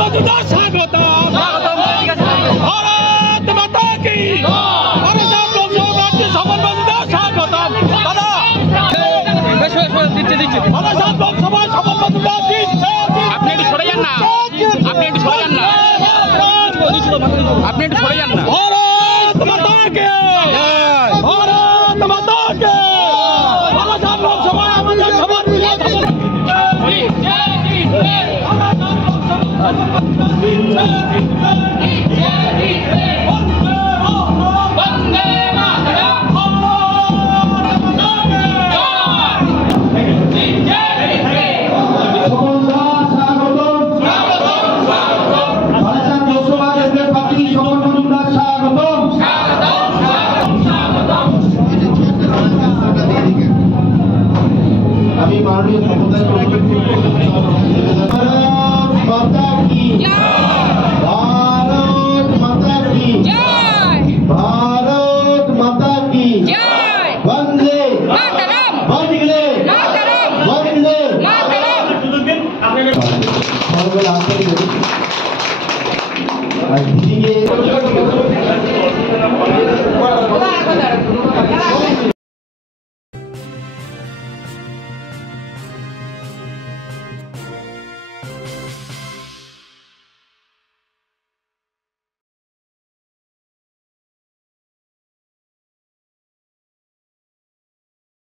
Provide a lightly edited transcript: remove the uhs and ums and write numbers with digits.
মজুমদার স্বাগতম ভারত মাতা কি স্বপন মজুমদার স্বাগতম দাদা লোকসভায় স্বপন মজুমদার আপনি একটু সরে যান না আপনি একটু সরে যান না আপনি একটু সরে যান না भारत माता के भारत माता के लोकसभा माननीय भारत माता की वंदे वंदे